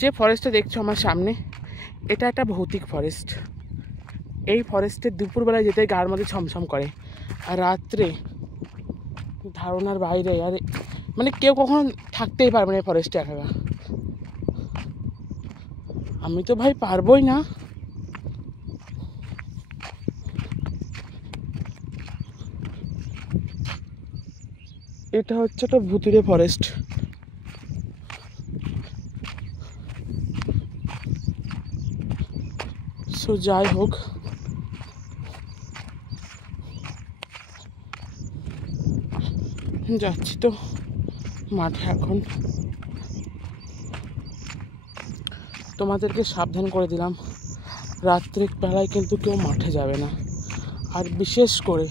যে ফরেস্টটা দেখছো আমার সামনে, এটা একটা ভৌতিক ফরেস্ট। এই ফরেস্টে দুপুরবেলায় যেতে গার মধ্যে ছমছম করে, আর রাত্রে ধারণার বাইরে। আর মানে কেউ কখনো থাকতেই পারবে না এই ফরেস্টে একা। আমি তো ভাই পারবই না। এটা হচ্ছে একটা ভুতুড়ে ফরেস্ট। সো যাই হোক, যাচ্ছি তো মাঠে এখন। তোমাদেরকে সাবধান করে দিলাম, রাত্রের বেলায় কিন্তু কেউ মাঠে যাবে না। আর বিশেষ করে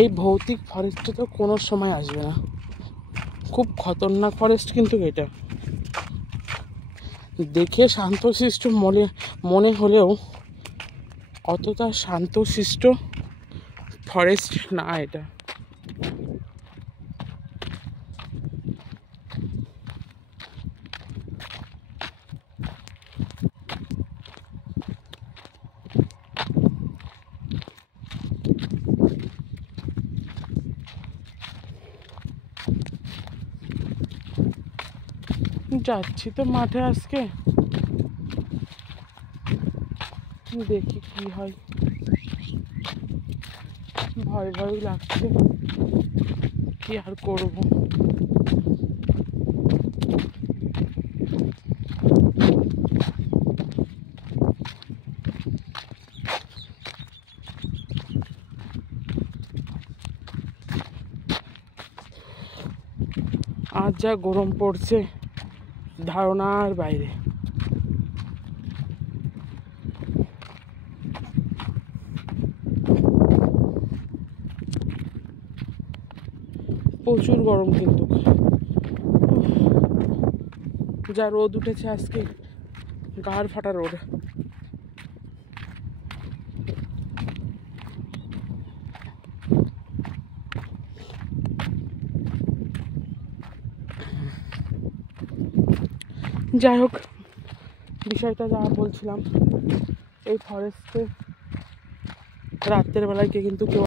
এই ভৌতিক ফরেস্টে তো কোনো সময় আসবে না। খুব খতরনাক ফরেস্ট কিন্তু এটা। দেখে শান্তশিষ্ট মনে হলেও অতটা শান্তশিষ্ট ফরেস্ট না এটা। যাচ্ছি তো মাঠে আজকে, দেখি কি হয়। ভয় ভয় লাগছে, কি আর করবো। আজ যা গরম পড়ছে ধারণার বাইরে। প্রচুর গরম কিন্তু, যা রোদ উঠেছে আজকে, গাড় ফাটা রোদ। যাই হোক, বিষয়টা যা বলছিলাম, এই ফরেস্টে রাত্রের বেলায় কিন্তু কেউ